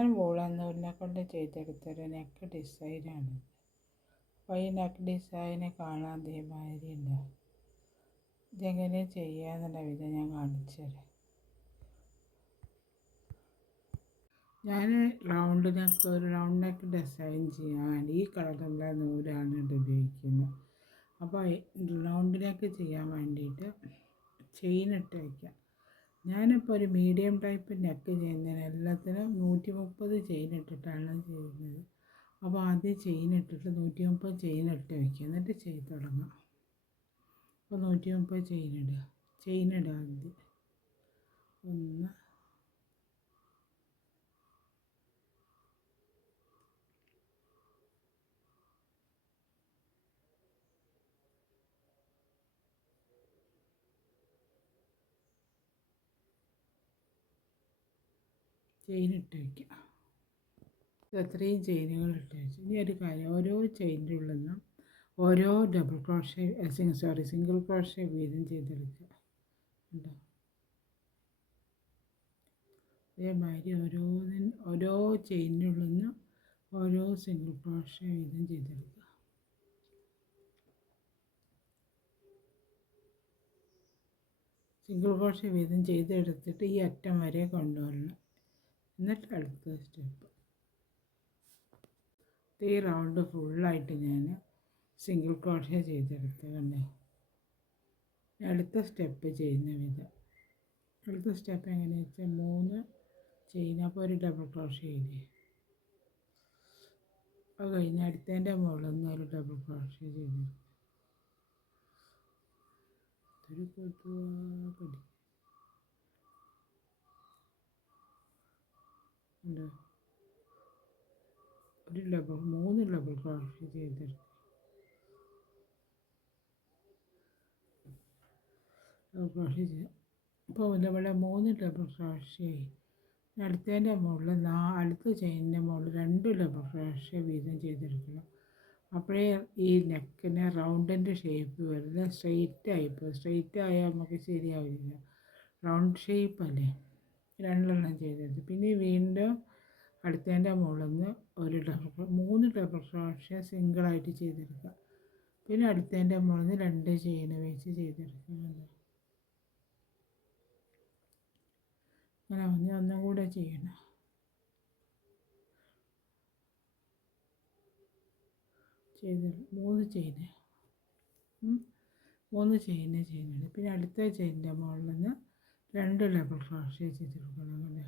ഞാൻ വൂളൻ നൂലിനെ കൊണ്ട് ചെയ്തെടുത്തൊരു നെക്ക് ഡിസൈനാണ്. അപ്പോൾ ഈ നെക്ക് ഡിസൈന് കാണാൻ അതേമാതിരി ഉണ്ടാവും. ഇതെങ്ങനെ ചെയ്യാന്നുള്ള വിധം ഞാൻ കാണിച്ചു തരാം. ഞാൻ ഒരു റൗണ്ട് നെക്ക് ഡിസൈൻ ചെയ്യാൻ വേണ്ടി ഈ കളറുള്ള നൂലാണ് ഉപയോഗിക്കുന്നത്. അപ്പോൾ റൗണ്ട് നെക്ക് ചെയ്യാൻ വേണ്ടിയിട്ട് ചെയിൻ ഇട്ട് വയ്ക്കാം. ഞാനിപ്പോൾ ഒരു മീഡിയം ടൈപ്പ് നെക്ക് ചെയ്യുന്നതിന് എല്ലാത്തിനും 130 ചെയിൻ ഇട്ടിട്ടാണ് ചെയ്യുന്നത്. അപ്പോൾ ആദ്യം ചെയിൻ ഇട്ടിട്ട് 130 ചെയിൻ ഇട്ട് വയ്ക്കുക, എന്നിട്ട് ചെയ്ത് തുടങ്ങാം. അപ്പോൾ 130 ചെയിൻ ഇടുക ആദ്യം. 1 ചെയിൻ ഇട്ട് വയ്ക്കുക. അത്രയും ചെയിനുകൾ ഇട്ട് വെച്ചു. ഇനി ഒരു കാര്യം, ഓരോ ചെയിനിൻ്റെ ഉള്ളിൽ നിന്നും ഓരോ സിംഗിൾ ക്രോഷേ വീതം ചെയ്തെടുക്കുക. ഉണ്ടോ? അതേമാതിരി ഓരോ ചെയിനിൻ്റെ ഉള്ളിൽ നിന്നും ഓരോ സിംഗിൾ ക്രോഷേ വീതം ചെയ്തെടുക്കുക. സിംഗിൾ ക്രോഷേ വീതം ചെയ്തെടുത്തിട്ട് ഈ അറ്റം വരെ കൊണ്ടുവരണം. എന്നിട്ട് അടുത്ത സ്റ്റെപ്പ് ഈ റൗണ്ട് ഫുള്ളായിട്ട് ഞാൻ സിംഗിൾ ക്രോഷേ ചെയ്തെടുത്തതുണ്ട്. അടുത്ത സ്റ്റെപ്പ് ചെയ്യുന്ന വിധം, അടുത്ത സ്റ്റെപ്പ് എങ്ങനെയാണെന്ന് വെച്ചാൽ 3 ചെയിൻ, അപ്പോൾ ഒരു ഡബിൾ ക്രോഷേ ചെയ്തേ. അത് കഴിഞ്ഞ് അടുത്തതിൻ്റെ മുകളിൽ നിന്ന് ഒരു ഡബിൾ ക്രോഷേ ചെയ്ത് ഒരു ഡബിൾ 3 ഡബിൾ ക്രോഷേ ചെയ്തെടുക്കും. ക്രോഷേ ചെയ്യാം. അപ്പോൾ ഇവിടെ 3 ഡബിൾ ക്രോഷേ ആയി. അടുത്തതിൻ്റെ മുകളിൽ അടുത്ത ചെയിനിൻ്റെ മുകളിൽ 2 ഡബിൾ ക്രോഷേ വീതം ചെയ്തെടുക്കണം. അപ്പോഴേ ഈ നെക്കിന് റൗണ്ടിൻ്റെ ഷേപ്പ് വരുന്നത്. സ്ട്രെയിറ്റ് ആയാൽ നമുക്ക് ശരിയാവില്ല. റൗണ്ട് ഷേപ്പ് അല്ലേ, 2 ചെയ്തെടുത്ത് പിന്നെ വീണ്ടും അടുത്തതിൻ്റെ മുകളിൽ നിന്ന് 3 ഡബിൾ ക്രോഷേ സിംഗിളായിട്ട് ചെയ്തെടുക്കുക. പിന്നെ അടുത്തതിൻ്റെ മുകളിൽ നിന്ന് 2 ചെയിൻ വെച്ച് ചെയ്തെടുക്കുക. അങ്ങനെ ഒന്നും കൂടെ ചെയ്യണം. ചെയ്ത് 3 ചെയിന് ചെയ്യുന്നുണ്ട്. പിന്നെ അടുത്ത ചെയിനിൻ്റെ മുകളിൽ നിന്ന് 2 ഡബിൾ ക്രോഷേ ചെയ്തെടുക്കണം. അങ്ങനെ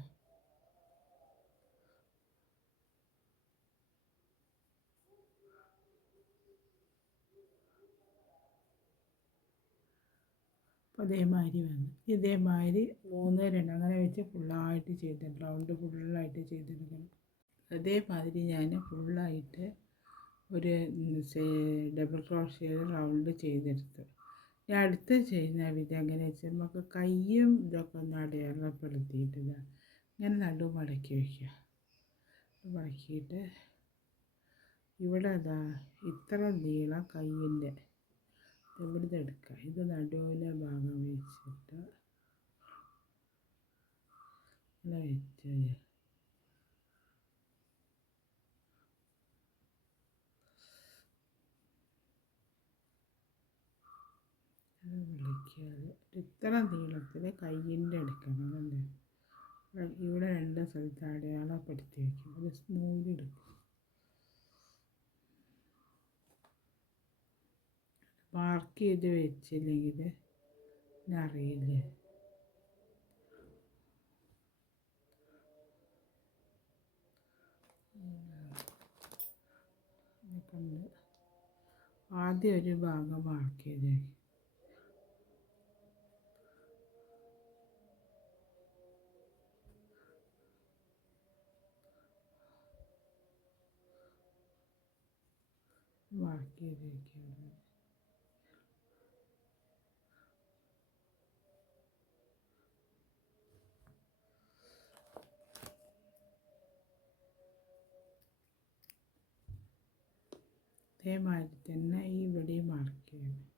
അപ്പോൾ അതേമാതിരി വന്നു. ഇതേമാതിരി 3, 2 അങ്ങനെ വെച്ച് ഫുള്ളായിട്ട് ചെയ്തിട്ട് റൗണ്ട് ഫുള്ളായിട്ട് ചെയ്തെടുക്കണം. അതേമാതിരി ഞാൻ ഫുള്ളായിട്ട് ഒരു ഡബിൾ ക്രോഷേ റൗണ്ട് ചെയ്തെടുത്തു. ഇനി അടുത്ത ചെയ്യുന്ന വിധം എങ്ങനെ വെച്ചാൽ നമുക്ക് കയ്യും ഇതൊക്കെ ഒന്ന് അടയാളപ്പെടുത്തിയിട്ട് ഇങ്ങനെ നടു മടക്കി വയ്ക്കുക. മടക്കിയിട്ട് ഇവിടെ ഇത്ര നീളം കയ്യിൻ്റെ ഇവിടുന്ന് എടുക്കുക. ഇത് നടുവിലെ ഭാഗം വെച്ചിട്ട് ഇങ്ങനെ വെച്ച് വിളിക്കാതെ ഇത്ര നീളത്തിൽ കയ്യിൻ്റെ എടുക്കണം. അല്ലേ, ഇവിടെ 2 സ്ഥലത്ത് അടയാളപ്പെടുത്തി വയ്ക്കും. അത് നൂലെടുക്കും. മാർക്ക് ചെയ്ത് വെച്ചില്ലെങ്കിൽ അറിയില്ല. ആദ്യം ഒരു ഭാഗം മാർക്ക് ചെയ്ത് വയ്ക്കുന്നത്. അതേമാതിരി തന്നെ ഇവിടെ മാർക്ക് ചെയ്യണം.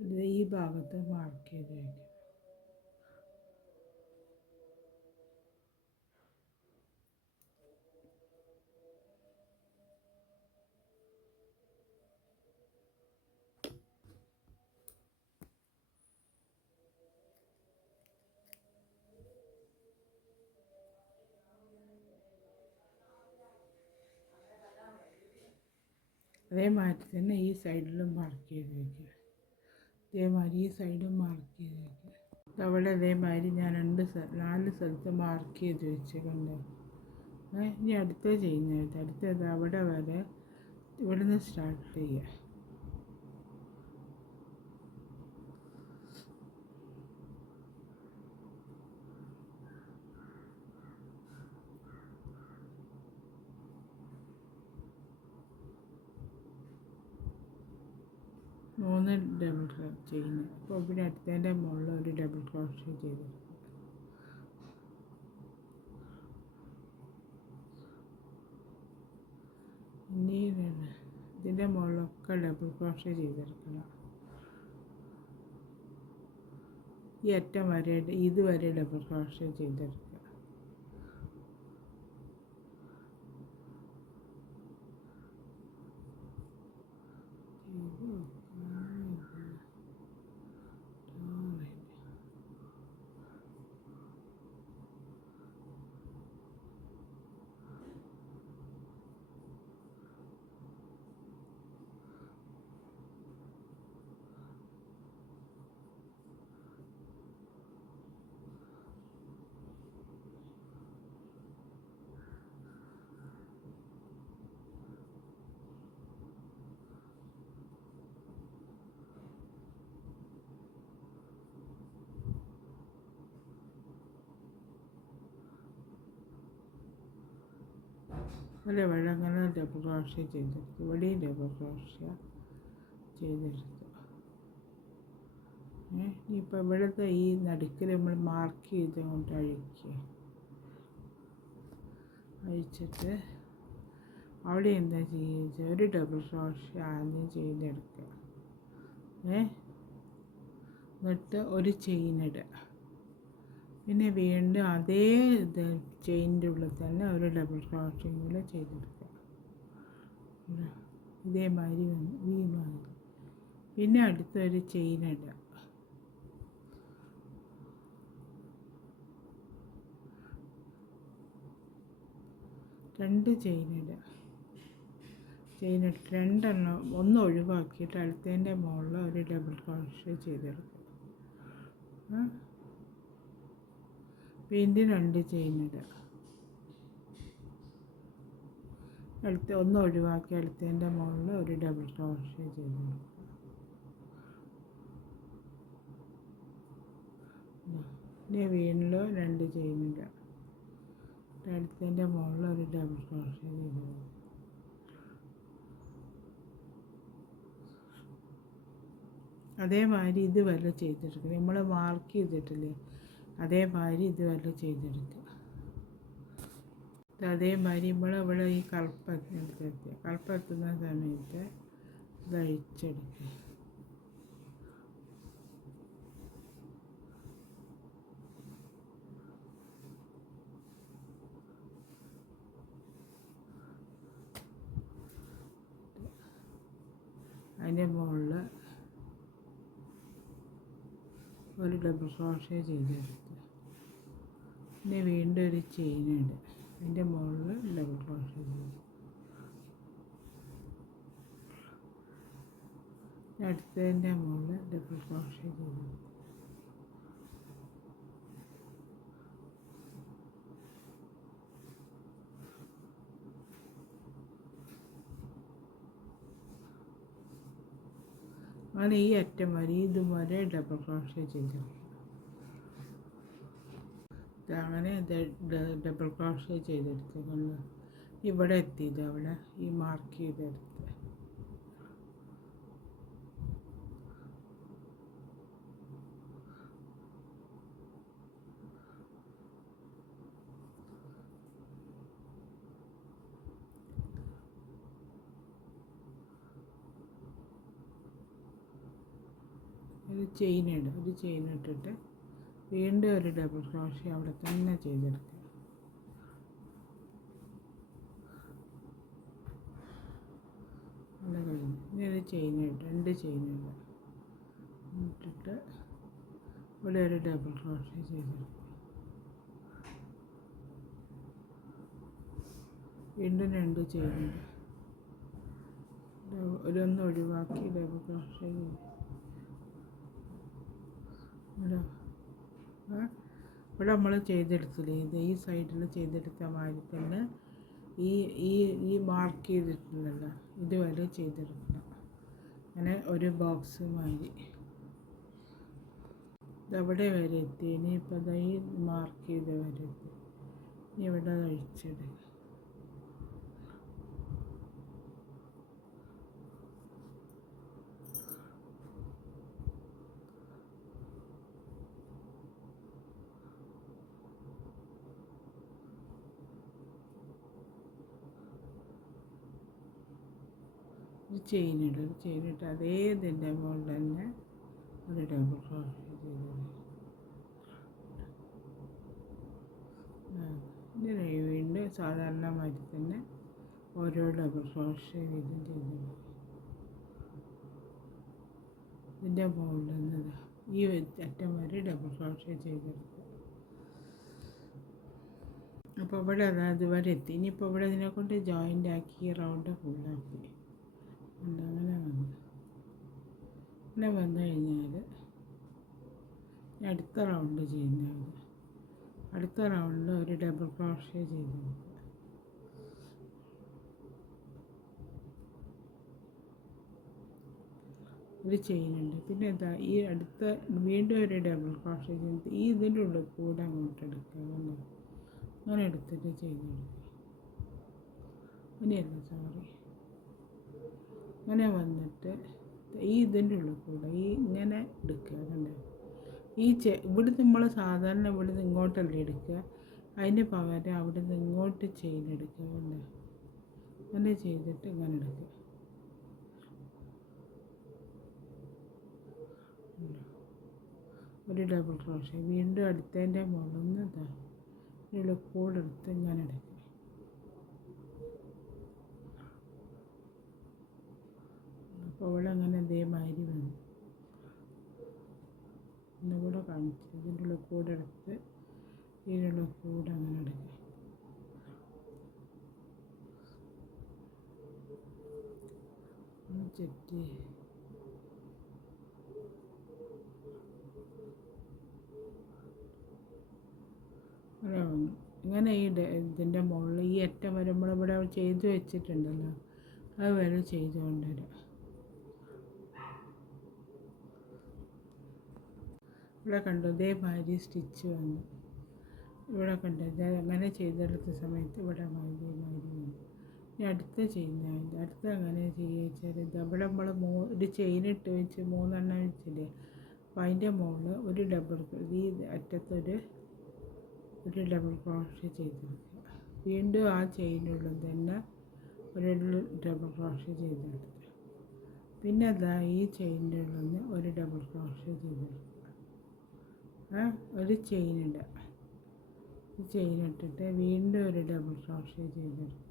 ഇത് ഈ ഭാഗത്ത് മാർക്ക് ചെയ്ത് വയ്ക്കും. അതേമാതിരി തന്നെ ഈ സൈഡിലും മാർക്ക് ചെയ്ത് വയ്ക്കുക. അതേമാതിരി ഈ സൈഡും മാർക്ക് ചെയ്ത് വയ്ക്കുക. അവിടെ അതേമാതിരി ഞാൻ 4 സ്ഥലത്ത് മാർക്ക് ചെയ്ത് വെച്ചിട്ടുണ്ട്. ഇനി അടുത്ത ചെയ്യുന്നത് അടുത്തത് അവിടെ വരെ ഇവിടുന്ന് സ്റ്റാർട്ട് ചെയ്യുക. മൂന്ന് ഡബിൾ ചെയ്യുന്നത്. അപ്പോൾ ഇവിടെ അടുത്തതിൻ്റെ മുകളിൽ ഒരു ഡബിൾ ക്രോഷ്യ ചെയ്ത് ഇനി ഇതിൻ്റെ മുകളിലൊക്കെ ഡബിൾ ക്രോഷ്യ ചെയ്തെടുക്കണം. ഈ അറ്റം വരെ ഇതുവരെ ഡബിൾ ക്രോഷ്യ ചെയ്തെടുക്കുക. അതുപോലെ അങ്ങനെ ഡബിൾ ക്രോഷ്യ ചെയ്തെടുത്തു. ഇവിടെയും ഡബിൾ ക്രോഷ്യ ചെയ്തെടുത്തു. ഇനിയിപ്പോൾ ഇവിടുത്തെ ഈ നടുക്കിൽ നമ്മൾ മാർക്ക് ചെയ്ത് കൊണ്ട് അഴിച്ചിട്ട് അവിടെ എന്താ ചെയ്യുക, ഒരു ഡബിൾ ക്രോഷ്യ ആദ്യം ചെയ്തെടുക്കുക. എന്നിട്ട് ഒരു ചെയിൻ ഇടുക. പിന്നെ വീണ്ടും അതേ ചെയിനിൻ്റെ ഉള്ളിൽ തന്നെ ഒരു ഡബിൾ ക്രോഷ്യം കൂടെ ചെയ്തെടുക്കുക. ഇതേമാതിരി ഈ മാതിരി. പിന്നെ അടുത്തൊരു ചെയിൻ ഇടുക. രണ്ട് ചെയിൻ ഇടുക. ചെയിൻ ഇട്ട് രണ്ടെണ്ണം ഒന്ന് ഒഴിവാക്കിയിട്ട് അടുത്തതിൻ്റെ മുകളിൽ ഒരു ഡബിൾ ക്രോഷ്യ ചെയ്തെടുക്കുക. വീണ്ടും 2 ചെയിൻ ഇടുക. ഒന്ന് ഒഴിവാക്കി അടുത്തതിൻ്റെ മുകളിൽ ഒരു ഡബിൾ ക്രോഷ്യ ചെയ്തെടുക്കുക. ഇനി വീണ്ടും 2 ചെയിൻ ഇടുക. അടുത്തതിൻ്റെ മുകളിൽ ഒരു ഡബിൾ ക്രോഷ്യ ചെയ്തെടുക്കുക. അതേമാതിരി ഇത് വല്ല ചെയ്തെടുക്കുക. നമ്മൾ മാർക്ക് ചെയ്തിട്ടില്ലേ, അതേമാതിരി ഇത് വല്ല ചെയ്തെടുക്കുക. അതേമാതിരി ഇവിടെ ഈ കളപ്പെത്തുന്ന സമയത്ത് ഇത് അഴിച്ചെടുക്കുക. അതിൻ്റെ മുകളിൽ ഒരു ഡബിൾ ക്രോഷ്യ ചെയ്തെടുത്ത് പിന്നെ വീണ്ടും ഒരു ചെയിൻ ഉണ്ട്. അതിൻ്റെ മുകളിൽ ഡബിൾ ക്രോഷ്യ ചെയ്ത് അടുത്തതിൻ്റെ മുകളിൽ ഡബിൾ ക്രോഷ്യ ചെയ്ത് അങ്ങനെ ഈ അറ്റം വരെ ഇതുവരെ ഡബിൾ ക്രോഷ്യ ചെയ്ത് അങ്ങനെ ഡബിൾ ക്രോഷ്യ ചെയ്തെടുത്ത് ഇവിടെ എത്തിയത് അവിടെ ഈ മാർക്ക് ചെയ്തെടുത്ത് ഒരു ചെയിൻ ഇടുക. ഒരു ചെയിൻ ഇട്ടിട്ട് വീണ്ടും ഒരു ഡബിൾ ക്രോഷ്യ അവിടെ തന്നെ ചെയ്തെടുക്കുക. അവിടെ കഴിഞ്ഞു. ഇനി ഒരു ചെയിൻ ഇട്ട് 2 ചെയിൻ ഇടുക. ഇട്ടിട്ട് ഇവിടെ ഒരു ഡബിൾ ക്രോഷ്യ ചെയ്തെടുക്കുക. വീണ്ടും 2 ചെയിൻ ഇടുക. ഒരൊന്ന് ഒഴിവാക്കി ഡബിൾ ക്രോഷ്യ ഇവിടെ നമ്മൾ ചെയ്തെടുത്തില്ലേ, ഇത് ഈ സൈഡിൽ ചെയ്തെടുത്ത മാതിരി തന്നെ ഈ ഈ ഈ മാർക്ക് ചെയ്തിട്ടുണ്ടല്ലോ ഇതുവരെ ചെയ്തെടുക്കണം. അങ്ങനെ ഒരു ബോക്സ് മാതിരി ഇതവിടെ വരെ എത്തി. ഇനിയിപ്പോൾ ഈ മാർക്ക് ചെയ്ത് വരെ എത്തി. ഇനി ഇവിടെ അഴിച്ചെടുക്കുക. ഒരു ചെയിനിട്ട് അതേ ഇതിൻ്റെ മുകളിൽ തന്നെ ഒരു ഡബിൾ ക്രോഷ്യ ചെയ്ത് ഇങ്ങനെ വീണ്ടും സാധാരണ മാതിരി തന്നെ ഓരോ ഡബിൾ ക്രോഷ്യ വീതം ചെയ്ത് ഇതിൻ്റെ മുകളിൽ നിന്ന് ഈ അറ്റം വരെ ഡബിൾ ക്രോഷ്യ ചെയ്തെടുക്കുക. അപ്പോൾ ഇവിടെ അതുവരെ എത്തി. ഇനിയിപ്പോൾ ഇവിടെ ഇതിനെ കൊണ്ട് ജോയിൻ്റ് ആക്കി റൗണ്ട് ഫുള്ളാക്കി അങ്ങനെ വന്നു കഴിഞ്ഞാൽ അടുത്ത റൗണ്ട് ചെയ്യുന്നത് അടുത്ത റൗണ്ടിൽ ഒരു ഡബിൾ ക്രോഷ്യ ചെയ്ത് ഒരു ചെയിനുണ്ട്. പിന്നെ എന്താ ഈ അടുത്ത വീണ്ടും ഒരു ഡബിൾ ക്രോഷ്യ ചെയ്ത് ഈ ഇതിൻ്റെ ഉള്ളിൽ കൂടെ അങ്ങോട്ട് എടുക്കുക. അങ്ങനെ എടുത്തിട്ട് ചെയ്തെടുക്കുക. ഇനിയല്ല സോറി, അങ്ങനെ വന്നിട്ട് ഈ ഇതിൻ്റെ ഉള്ളിൽ കൂടെ ഇങ്ങനെ എടുക്കുക. കണ്ടോ, ഇവിടുന്ന് നമ്മൾ സാധാരണ ഇവിടുന്ന് ഇങ്ങോട്ടല്ലേ എടുക്കുക, അതിന് പകരം അവിടുന്ന് ഇങ്ങോട്ട് ചെയിൻ എടുക്കുക. കണ്ടോ, അങ്ങനെ ചെയ്തിട്ട് ഇങ്ങനെ എടുക്കുക. ഒരു ഡബിൾ ക്രോഷ്യ വീണ്ടും അടുത്തതിൻ്റെ മുകളിൽ നിന്ന് ഇതിൻ്റെ കൂടെ എടുത്ത് ഇങ്ങനെ എടുക്കുക. അപ്പോൾ അവിടെ അങ്ങനെ അതേമാതിരി വന്നു. ഒന്നുകൂടെ കാണിച്ചു. ഇതിൻ്റെ ഉള്ളിൽ കൂടെ എടുത്ത് ഇതിനുള്ള കൂടെ അങ്ങനെ എടുക്കുക. ചെറ്റി അങ്ങനെ വന്നു. ഇങ്ങനെ ഇതിൻ്റെ മുകളിൽ ഈ അറ്റം വരെ നമ്മളിവിടെ ചെയ്ത് വെച്ചിട്ടുണ്ടല്ലോ അത് വരെ ചെയ്ത് കൊണ്ടുവരിക. ഇവിടെ കണ്ടു ഇതേമാതിരി സ്റ്റിച്ച് വന്നു. ഇവിടെ കണ്ടു അങ്ങനെ ചെയ്തെടുത്ത സമയത്ത് ഇവിടെ മാതിരി വന്നു. ഇനി അടുത്ത ചെയ്യുന്നതിൻ്റെ അടുത്ത അങ്ങനെ ചെയ്യുക വെച്ചാൽ ഇവിടെ നമ്മൾ ഒരു ചെയിനിട്ട് വെച്ച് 3 എണ്ണം വെച്ചില്ലേ, അപ്പോൾ അതിൻ്റെ മുകളിൽ ഒരു ഡബിൾ ഈ അറ്റത്തൊരു ഡബിൾ ക്രോഷ്യ ചെയ്തെടുക്കുക. വീണ്ടും ആ ചെയിനുള്ളിൽ തന്നെ ഒരു ഡബിൾ ക്രോഷ്യ ചെയ്തെടുക്കുക. പിന്നെ അതാ ഈ ചെയിൻ്റെ ഉള്ളിൽ നിന്ന് ഒരു ഡബിൾ ക്രോഷ്യ ചെയ്തെടുക്കുക. ഒരു ചെയിനിടുക. ചെയിനിട്ടിട്ട് വീണ്ടും ഒരു ഡബിൾ ക്രോഷ്യ ചെയ്തെടുക്കുക.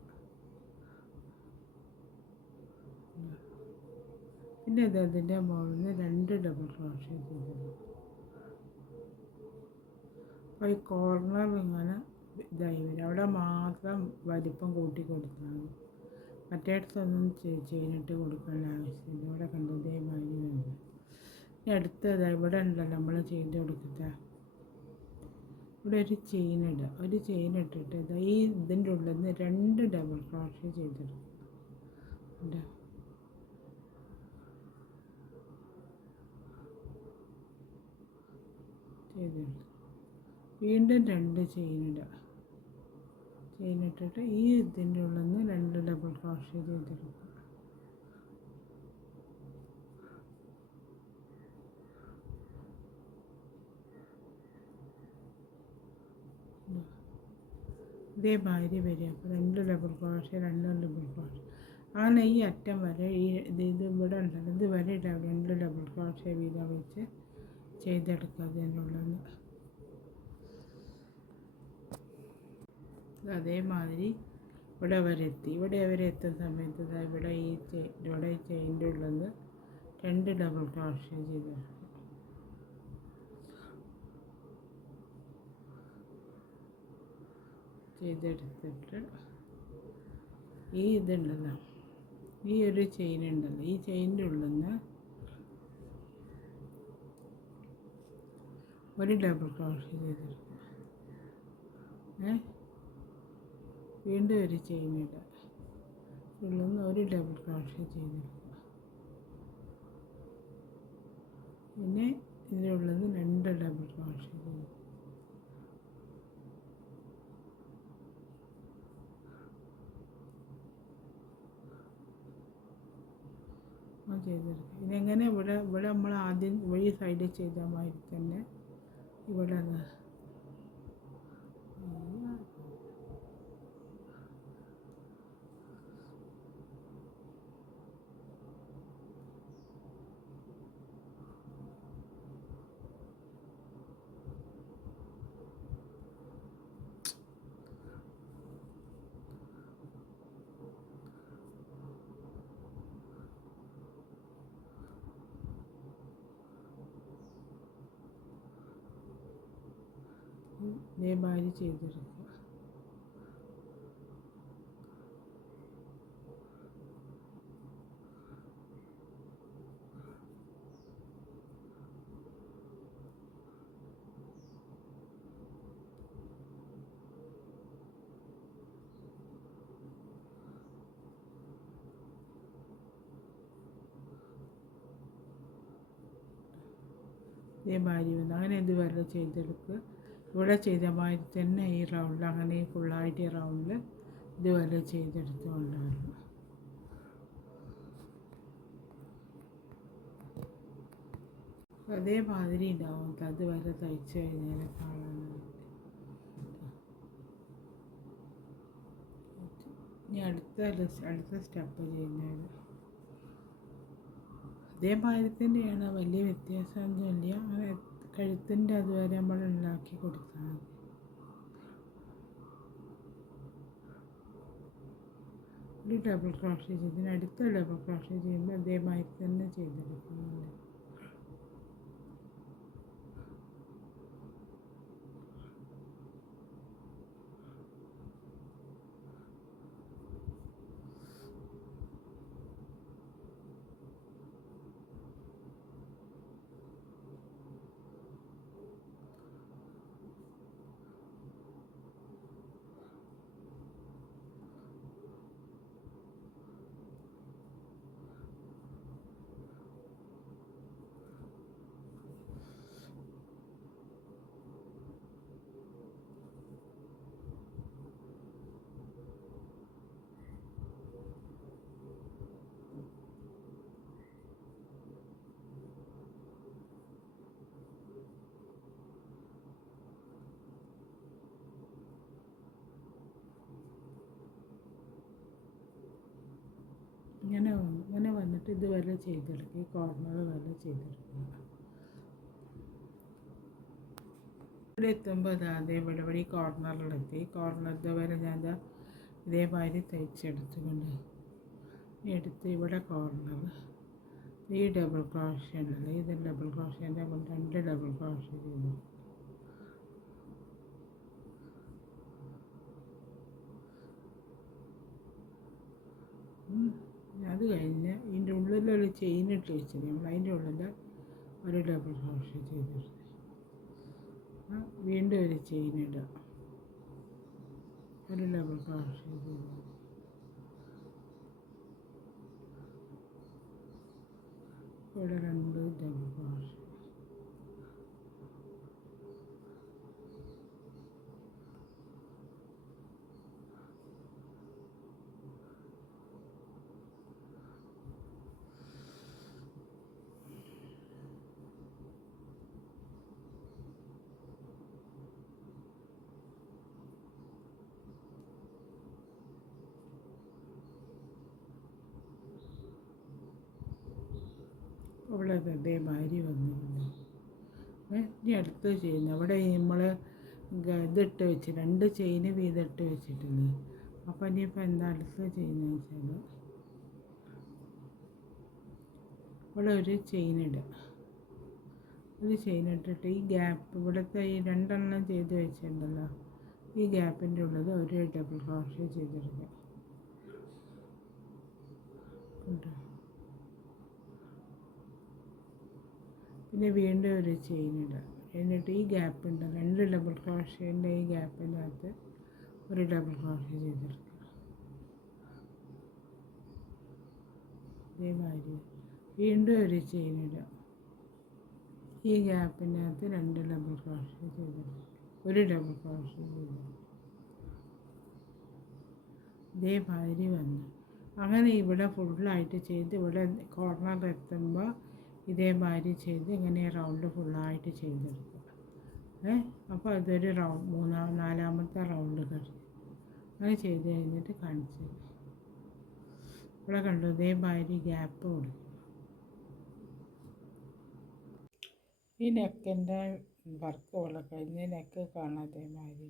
പിന്നെ അതിൻ്റെ മുകളിൽ നിന്ന് 2 ഡബിൾ ക്രോഷ്യ ചെയ്തെടുക്കുക. അപ്പോൾ ഈ കോർണർ ഇങ്ങനെ ഇതായി വരും. അവിടെ മാത്രം വലിപ്പം കൂട്ടി കൊടുത്താൽ മതി. മറ്റേടത്തൊന്നും ചെയിനിട്ട് കൊടുക്കേണ്ട ആവശ്യമില്ല. ഇവിടെ കണ്ടു ഇതേമാതിരി വരും. ഇനി അടുത്തത് ഇവിടെ ഉണ്ടല്ലോ നമ്മൾ ചെയ്ത് കൊടുക്കുക. ഇവിടെ ഒരു ചെയിനിടുക. ഒരു ചെയിനിട്ടിട്ട് ഈ ഇതിൻ്റെ ഉള്ളിൽ നിന്ന് 2 ഡബിൾ ക്രോഷ്യ ചെയ്തെടുക്കുക. ചെയ്തെടുക്കുക. വീണ്ടും 2 ചെയിനിടുക. ചെയിനിട്ടിട്ട് ഈ ഇതിൻ്റെ ഉള്ളിൽ നിന്ന് 2 ഡബിൾ ക്രോഷ്യ ചെയ്തെടുക്കുക. ഇതേമാതിരി വരിക. അപ്പോൾ 2 ഡബിൾ ക്രോഷ്യ 2 ഡബിൾ ക്രോഷ്യ അങ്ങനെ ഈ അറ്റം വരെ ഈ ഇത് ഇവിടെ ഉണ്ടല്ലോ ഇത് വരെ 2 ഡബിൾ ക്രോഷ്യ ക്രോഷ്യ വീതം വെച്ച് ചെയ്തെടുക്കുക അതിനുള്ളത്. അതേമാതിരി ഇവിടെ വരെ എത്തുന്ന സമയത്ത് ഇവിടെ ഈ ചെയിൻ്റെ ഉള്ളിൽ നിന്ന് 2 ഡബിൾ ക്രോഷ്യ ചെയ്തെടുത്തിട്ട് ഈ ഇതുണ്ടല്ലോ, ഈ ഒരു ചെയിൻ ഉണ്ടല്ലോ, ഈ ചെയിൻ്റെ ഉള്ളിൽ നിന്ന് ഒരു ഡബിൾ ക്രോഷ്യ ചെയ്തെടുക്കുക. വീണ്ടും ഒരു ചെയിൻ ഇടുക, ഉള്ളിൽ നിന്ന് ഒരു ഡബിൾ ക്രോഷ്യ ചെയ്തെടുക്കുക. പിന്നെ ഇതിനുള്ളിൽ നിന്ന് 2 ഡബിൾ ക്രോഷ്യ ചെയ്തെടുക്കുക. ചെയ്തെടുക്കുക. ഇതെങ്ങനെ ഇവിടെ നമ്മൾ ആദ്യം ഈ സൈഡിൽ ചെയ്ത മാതിരി തന്നെ ഇവിടെ ഇതേമാതിരി ചെയ്തെടുക്കുക. ഇതേമാതിരി വന്ന് അങ്ങനെ ഇതുവരെ ചെയ്തെടുക്കുക. ഇവിടെ ചെയ്ത മാതിരി തന്നെ ഈ റൗണ്ടിൽ അങ്ങനെ ഫുള്ളായിട്ട് ഈ റൗണ്ടിൽ ഇതുവരെ ചെയ്തെടുത്ത് കൊണ്ടുവരണം. അതേമാതിരി ഉണ്ടാവും അതുവരെ തയ്ച്ച് കഴിഞ്ഞാൽ കാണാനായിട്ട്. ഇനി അടുത്ത സ്റ്റെപ്പ് ചെയ്യുന്നത് അതേമാതിരി തന്നെയാണ്, വലിയ വ്യത്യാസമൊന്നുമില്ല. അങ്ങനെ കഴുത്തിൻ്റെ അതുവരെ നമ്മൾ ഉണ്ടാക്കി കൊടുത്താൽ മതി. ഒരു ഡബിൾ ക്രോഷ്യ ചെയ്തതിന് അടുത്ത ഡബിൾ ക്രോഷ്യ ചെയ്യുമ്പോൾ അതേമാതിരി തന്നെ ചെയ്തെടുക്കുന്നുണ്ട്. ഇങ്ങനെ വന്നിട്ട് ഇതുവരെ ചെയ്തെടുക്കുക. ഈ കോർണർ വരെ ചെയ്തെടുക്കുക. ഇവിടെ എത്തുമ്പോൾ അതേപോലെ ഈ കോർണറിലെത്തി. ഈ കോർണറിൻ്റെ വരെ ഞാൻ ഇതേമാതിരി തയ്ച്ചെടുത്തുകൊണ്ട് എടുത്ത് ഇവിടെ കോർണർ ഈ ഡബിൾ ക്രോഷ്യ ഉണ്ടല്ലോ, ഇത് ഡബിൾ ക്രോഷ്യേൻ്റെ 2 ഡബിൾ ക്രോഷ്യ ചെയ്തു. അത് കഴിഞ്ഞ് ഇതിൻ്റെ ഉള്ളിലൊരു ചെയിൻ ഇട്ട് വെച്ചത് നമ്മൾ അതിൻ്റെ ഉള്ളിൽ ഒരു ഡബിൾ ക്രോഷ്യ ചെയ്തെടുത്ത് വീണ്ടും ഒരു ചെയിൻ ഇടുക, ഒരു ഡബിൾ ക്രോഷ്യ ചെയ്ത് ഇവിടെ 2 ഡബിൾ ക്രോഷ്യ. ഇവിടെ ഇതേമാതിരി വന്നിട്ടുണ്ട്. ഇനി അടുത്ത് ചെയ്യുന്നത് അവിടെ നമ്മൾ ഇതിട്ട് വെച്ച് 2 ചെയിന് വീതം ഇട്ട് വെച്ചിട്ടുണ്ട്. അപ്പോൾ ഇനിയിപ്പോൾ എന്താ അടുത്ത് ചെയ്യുന്നത് വെച്ചാൽ ഇവിടെ ഒരു ചെയിൻ ഇടുക. ഒരു ചെയിൻ ഇട്ടിട്ട് ഈ ഗ്യാപ്പ് ഇവിടുത്തെ ഈ 2 എണ്ണം ചെയ്ത് വെച്ചിട്ടുണ്ടല്ലോ, ഈ ഗ്യാപ്പിൻ്റെ ഉള്ളത് ഒരു ഡബിൾ ക്രോഷ്യ ചെയ്തെടുക്കുക. പിന്നെ വീണ്ടും ഒരു ചെയിൻ ഇടുക. എന്നിട്ട് ഈ ഗ്യാപ്പ് ഉണ്ട് 2 ഡബിൾ ക്രോഷ്യേൻ്റെ ഈ ഗ്യാപ്പിൻ്റെ അകത്ത് ഒരു ഡബിൾ ക്രോഷ്യ ചെയ്തെടുക്കുക. ഇതേമാതിരി വീണ്ടും ഒരു ചെയിൻ ഇടുക. ഈ ഗ്യാപ്പിൻ്റെ അകത്ത് 2 ഡബിൾ ക്രോഷ്യ ചെയ്തെടുക്കുക. ഒരു ഡബിൾ ക്രോഷ്യ ചെയ്തെടുക്കുക. ഇതേമാതിരി വന്നു. അങ്ങനെ ഇവിടെ ഫുള്ളായിട്ട് ചെയ്ത് ഇവിടെ കോർണർ എത്തുമ്പോൾ ഇതേമാതിരി ചെയ്ത് ഇങ്ങനെ റൗണ്ട് ഫുള്ളായിട്ട് ചെയ്തെടുക്കുക. അപ്പോൾ അതൊരു റൗണ്ട് 4-ാമത്തെ റൗണ്ട് കഴിഞ്ഞു. അങ്ങനെ ചെയ്ത് കഴിഞ്ഞിട്ട് കാണിച്ചു ഇവിടെ കണ്ടു. ഇതേമാതിരി ഗ്യാപ്പ് കൊടുക്കും. ഈ നെക്കിൻ്റെ വർക്ക് പോലെ കഴിഞ്ഞ് നെക്ക് കാണാൻ ഇതേമാതിരി